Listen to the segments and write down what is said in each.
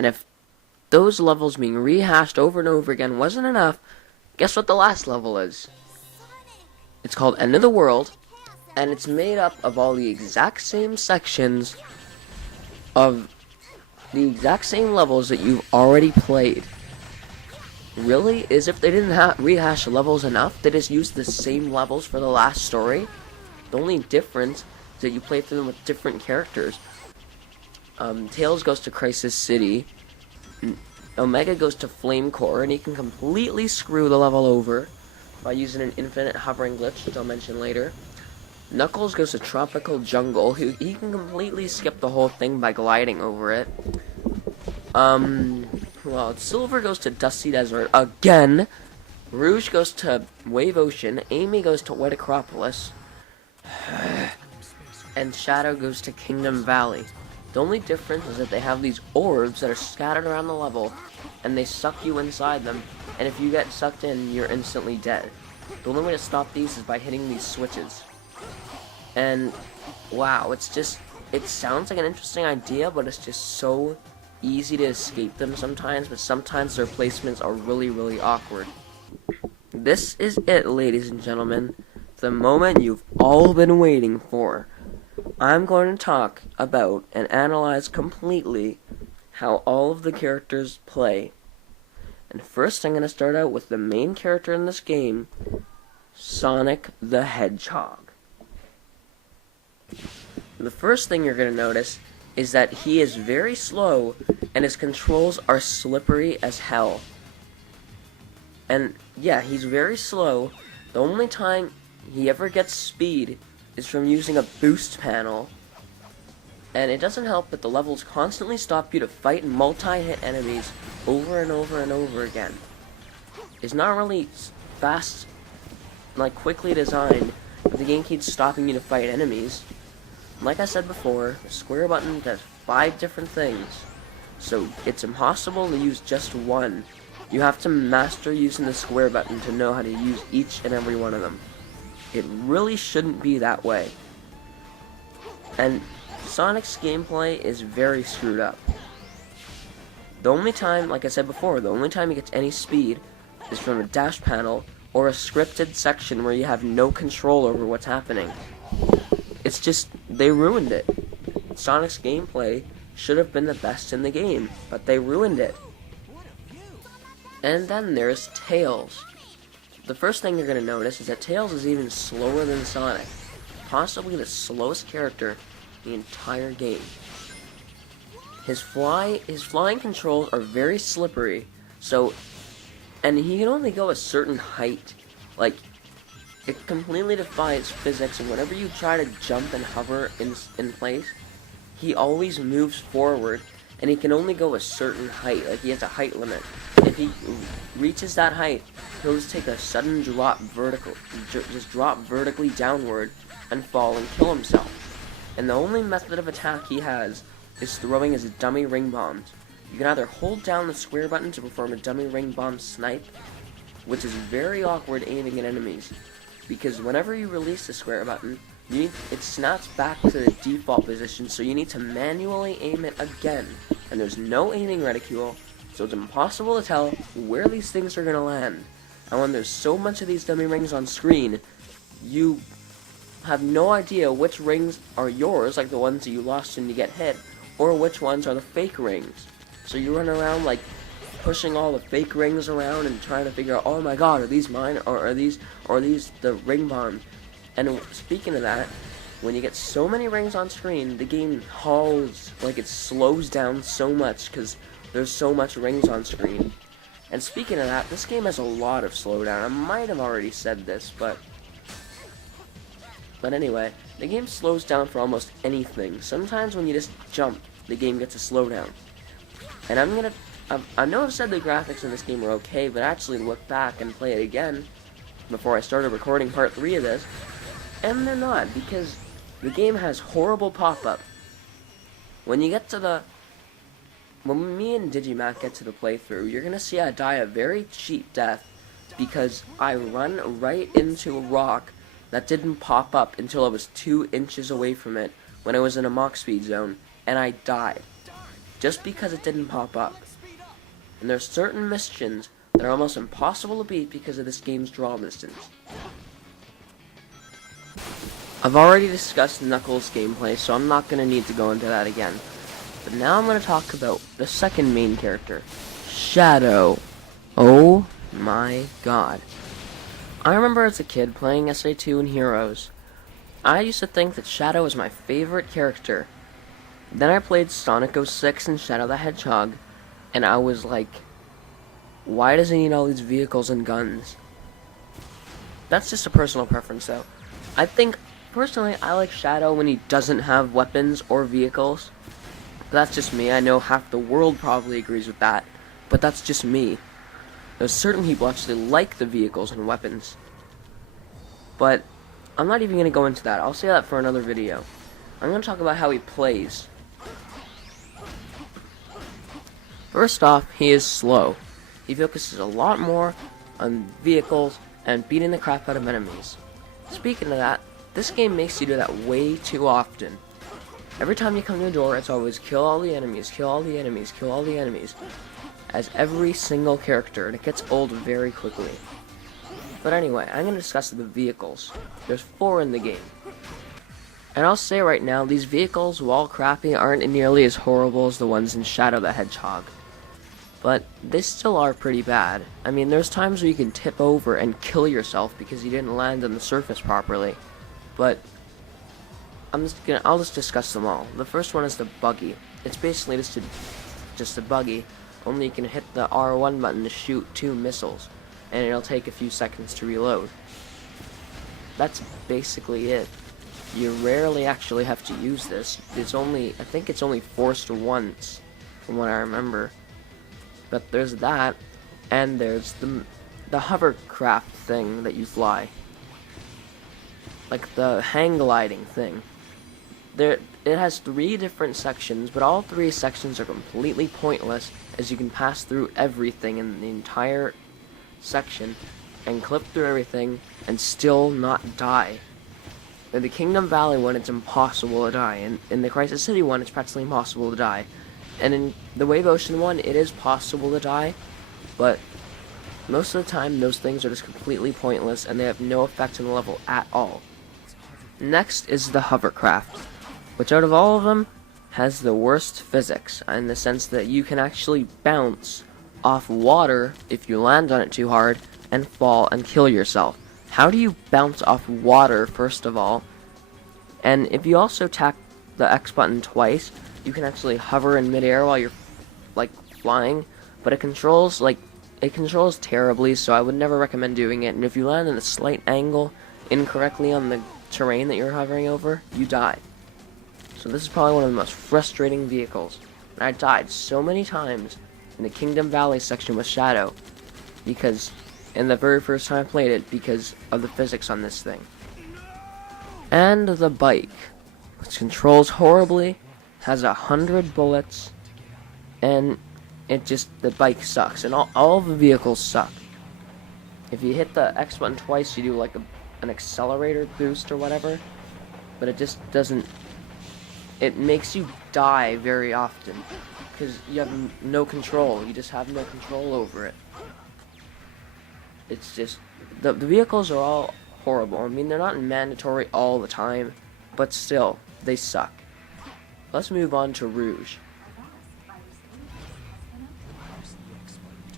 And if those levels being rehashed over and over again wasn't enough, guess what the last level is? It's called End of the World, and it's made up of all the exact same sections of the exact same levels that you've already played. Really? Is if they didn't rehash the levels enough, they just used the same levels for the last story? The only difference is that you play through them with different characters. Tails goes to Crisis City, Omega goes to Flame Core, and he can completely screw the level over by using an infinite hovering glitch, which I'll mention later. Knuckles goes to Tropical Jungle, he can completely skip the whole thing by gliding over it. Well, Silver goes to Dusty Desert again. Rouge goes to Wave Ocean. Amy goes to Wet Acropolis. And Shadow goes to Kingdom Valley. The only difference is that they have these orbs that are scattered around the level, and they suck you inside them, and if you get sucked in, you're instantly dead. The only way to stop these is by hitting these switches. And, wow, it sounds like an interesting idea, but it's just so easy to escape them sometimes, but sometimes their placements are really, really awkward. This is it, ladies and gentlemen, the moment you've all been waiting for. I'm going to talk about and analyze completely how all of the characters play. And first I'm going to start out with the main character in this game, Sonic the Hedgehog. The first thing you're going to notice is that he is very slow and his controls are slippery as hell. And yeah, he's very slow. The only time he ever gets speed is from using a boost panel. And it doesn't help that the levels constantly stop you to fight multi-hit enemies over and over and over again. It's not really fast, like quickly designed, but the game keeps stopping you to fight enemies. Like I said before, the square button does 5 different things, so it's impossible to use just one. You have to master using the square button to know how to use each and every one of them. It really shouldn't be that way. And Sonic's gameplay is very screwed up. The only time, like I said before, the only time he gets any speed is from a dash panel or a scripted section where you have no control over what's happening. It's just, they ruined it. Sonic's gameplay should have been the best in the game, but they ruined it. And then there's Tails. The first thing you're going to notice is that Tails is even slower than Sonic. Possibly the slowest character in the entire game. His flying controls are very slippery, and he can only go a certain height. Like, it completely defies physics, and whenever you try to jump and hover in place, he always moves forward, and he can only go a certain height. Like, he has a height limit. If he reaches that height, he'll just take a sudden drop just drop vertically downward and fall and kill himself. And the only method of attack he has is throwing his dummy ring bombs. You can either hold down the square button to perform a dummy ring bomb snipe, which is very awkward aiming at enemies, because whenever you release the square button, it snaps back to the default position, so you need to manually aim it again, and there's no aiming reticule, so it's impossible to tell where these things are going to land. And when there's so much of these dummy rings on screen, you have no idea which rings are yours, like the ones that you lost when you get hit, or which ones are the fake rings. So you run around like pushing all the fake rings around and trying to figure out, oh my god, are these mine, or are these the ring bombs? And speaking of that, when you get so many rings on screen, the game halts, like it slows down so much because there's so much rings on screen. And speaking of that, this game has a lot of slowdown. I might have already said this, but anyway, the game slows down for almost anything. Sometimes when you just jump, the game gets a slowdown. And I know I've said the graphics in this game are okay, but I actually looked back and play it again before I started recording part 3 of this, and they're not, because the game has horrible pop-up. When me and Digimac get to the playthrough, you're gonna see I die a very cheap death, because I run right into a rock that didn't pop up until I was 2 inches away from it when I was in a Mach speed zone, and I died. just because it didn't pop up. And there's certain missions that are almost impossible to beat because of this game's draw distance. I've already discussed Knuckles' gameplay, so I'm not going to need to go into that again. But now I'm going to talk about the second main character, Shadow. Oh my god. I remember as a kid playing SA2 and Heroes. I used to think that Shadow was my favorite character. Then I played Sonic 06 and Shadow the Hedgehog, and I was like, why does he need all these vehicles and guns? That's just a personal preference, though. I think, personally, I like Shadow when he doesn't have weapons or vehicles. That's just me. I know half the world probably agrees with that, but that's just me. There's certain people actually like the vehicles and weapons. But I'm not even going to go into that. I'll say that for another video. I'm going to talk about how he plays. First off, he is slow. He focuses a lot more on vehicles and beating the crap out of enemies. Speaking of that, this game makes you do that way too often. Every time you come to a door, it's always kill all the enemies, kill all the enemies, kill all the enemies. As every single character, and it gets old very quickly. But anyway, I'm going to discuss the vehicles. There's 4 in the game. And I'll say right now, these vehicles, while crappy, aren't nearly as horrible as the ones in Shadow the Hedgehog. But they still are pretty bad. I mean, there's times where you can tip over and kill yourself because you didn't land on the surface properly. But I'll just discuss them all. The first one is the buggy. It's basically just a buggy, only you can hit the R1 button to shoot 2 missiles, and it'll take a few seconds to reload. That's basically it. You rarely actually have to use this. I think it's only forced once, from what I remember. But there's that, and there's the hovercraft thing that you fly. Like the hang gliding thing. It has 3 different sections, but all 3 sections are completely pointless, as you can pass through everything in the entire section and clip through everything and still not die. In the Kingdom Valley one, it's impossible to die, and in the Crisis City one, it's practically impossible to die. And in the Wave Ocean one, it is possible to die, but most of the time, those things are just completely pointless, and they have no effect on the level at all. Next is the hovercraft, which out of all of them has the worst physics, in the sense that you can actually bounce off water if you land on it too hard and fall and kill yourself. How do you bounce off water, first of all? And if you also tap the X button twice, you can actually hover in midair while you're like flying, but it controls terribly, so I would never recommend doing it. And if you land in a slight angle incorrectly on the terrain that you're hovering over, you die. So this is probably one of the most frustrating vehicles. And I died so many times in the Kingdom Valley section with Shadow, because in the very first time I played it, because of the physics on this thing. And the bike, which controls horribly, has 100 bullets, and the bike sucks, and all the vehicles suck. If you hit the X button twice, you do like an accelerator boost or whatever, but it just doesn't. It makes you die very often because you have no control. You just have no control over it. It's just the vehicles are all horrible. I mean, they're not mandatory all the time, but still, they suck. Let's move on to Rouge.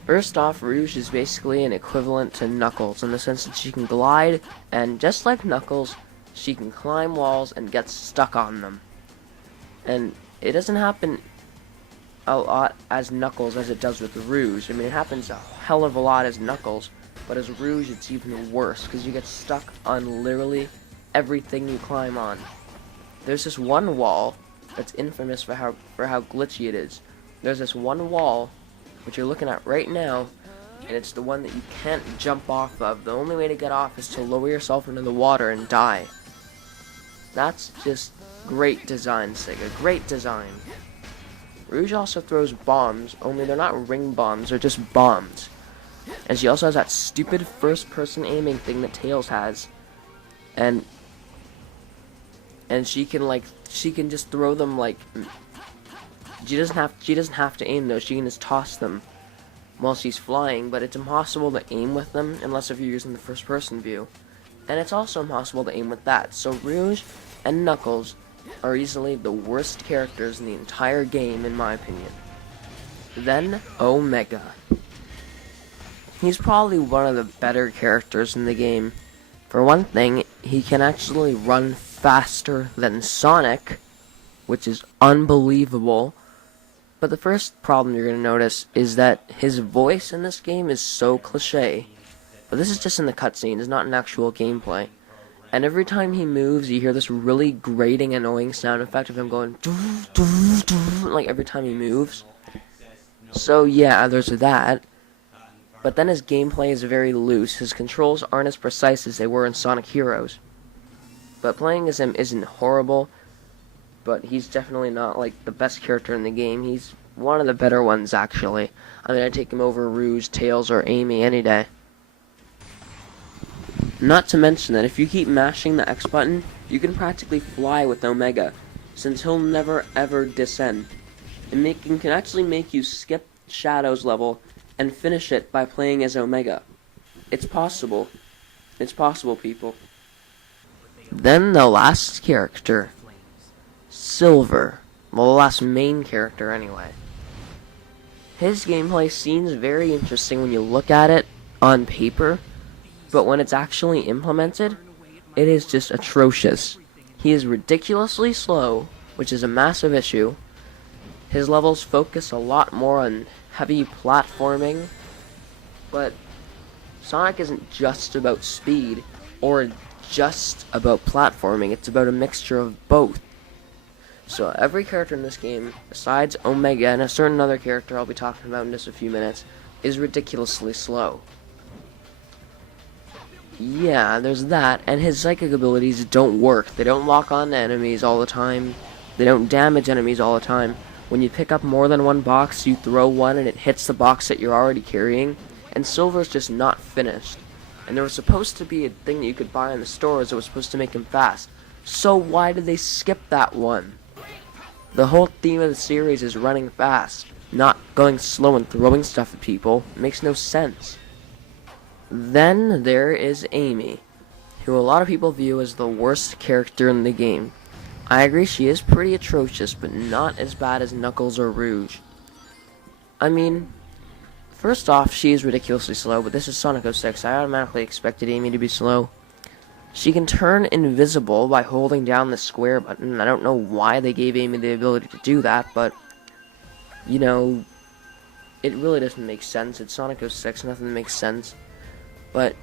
First off, Rouge is basically an equivalent to Knuckles in the sense that she can glide, and just like Knuckles, she can climb walls and get stuck on them. And it doesn't happen a lot as Knuckles as it does with Rouge. I mean, it happens a hell of a lot as Knuckles, but as Rouge it's even worse, because you get stuck on literally everything you climb on. There's this one wall that's infamous for how glitchy it is. There's this one wall, which you're looking at right now, and it's the one that you can't jump off of. The only way to get off is to lower yourself into the water and die. That's just great design, Sega. Great design. Rouge also throws bombs, only they're not ring bombs, they're just bombs. And she also has that stupid first-person aiming thing that Tails has. And she can just throw them like She doesn't have to aim though. She can just toss them while she's flying, but it's impossible to aim with them unless if you're using the first person view. And it's also impossible to aim with that. So Rouge and Knuckles are easily the worst characters in the entire game in my opinion. Then Omega. He's probably one of the better characters in the game. For one thing, he can actually run faster than Sonic, which is unbelievable. But the first problem you're going to notice is that his voice in this game is so cliche. But this is just in the cutscene, it's not an actual gameplay. And every time he moves, you hear this really grating, annoying sound effect of him going doo, doo, doo, like every time he moves. So yeah, there's that. But then his gameplay is very loose. His controls aren't as precise as they were in Sonic Heroes. But playing as him isn't horrible, but he's definitely not like the best character in the game. He's one of the better ones actually. I mean, I'd take him over Rouge, Tails, or Amy any day. Not to mention that if you keep mashing the X button, you can practically fly with Omega, since he'll never ever descend. And can actually make you skip Shadow's level and finish it by playing as Omega. It's possible. It's possible, people. Then the last character, Silver. Well, the last main character anyway. His gameplay seems very interesting when you look at it on paper, but when it's actually implemented, it is just atrocious. He is ridiculously slow, which is a massive issue. His levels focus a lot more on heavy platforming, but Sonic isn't just about speed or just about platforming, it's about a mixture of both. So every character in this game, besides Omega and a certain other character I'll be talking about in just a few minutes, is ridiculously slow. Yeah, there's that, and his psychic abilities don't work. They don't lock on to enemies all the time. They don't damage enemies all the time. When you pick up more than one box, you throw one and it hits the box that you're already carrying, and Silver's just not finished. And there was supposed to be a thing that you could buy in the stores that was supposed to make him fast. So why did they skip that one? The whole theme of the series is running fast, not going slow and throwing stuff at people. It makes no sense. Then there is Amy, who a lot of people view as the worst character in the game. I agree she is pretty atrocious, but not as bad as Knuckles or Rouge. I mean, first off, she is ridiculously slow, but this is Sonic 06. I automatically expected Amy to be slow. She can turn invisible by holding down the square button. I don't know why they gave Amy the ability to do that, but, you know, it really doesn't make sense. It's Sonic 06, nothing makes sense. But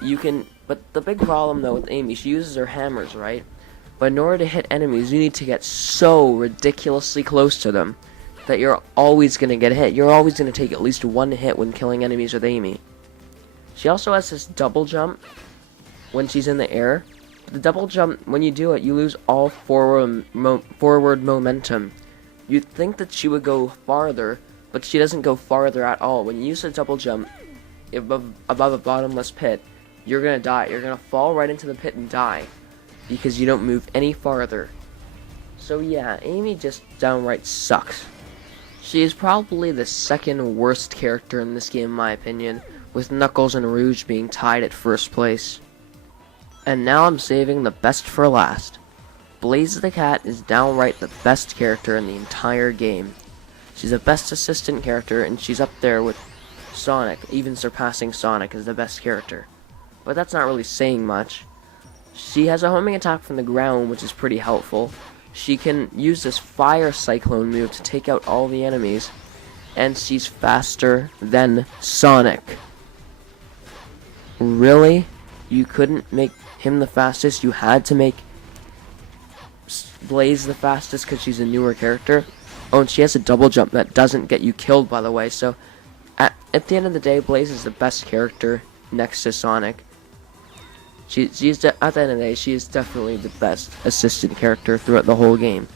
the big problem though with Amy, she uses her hammers, right? But in order to hit enemies, you need to get so ridiculously close to them that you're always going to get hit. You're always going to take at least one hit when killing enemies with Amy. She also has this double jump when she's in the air. The double jump, when you do it, you lose all forward momentum. You'd think that she would go farther, but she doesn't go farther at all. When you use a double jump above a bottomless pit, you're going to die. You're going to fall right into the pit and die because you don't move any farther. So yeah, Amy just downright sucks. She is probably the second worst character in this game in my opinion, with Knuckles and Rouge being tied at first place. And now I'm saving the best for last. Blaze the Cat is downright the best character in the entire game. She's the best assistant character, and she's up there with Sonic, even surpassing Sonic as the best character. But that's not really saying much. She has a homing attack from the ground, which is pretty helpful. She can use this Fire Cyclone move to take out all the enemies, and she's faster than Sonic. Really? You couldn't make him the fastest? You had to make Blaze the fastest because she's a newer character? Oh, and she has a double jump that doesn't get you killed, by the way, so at the end of the day, Blaze is the best character next to Sonic. At the end of the day, she is definitely the best assistant character throughout the whole game.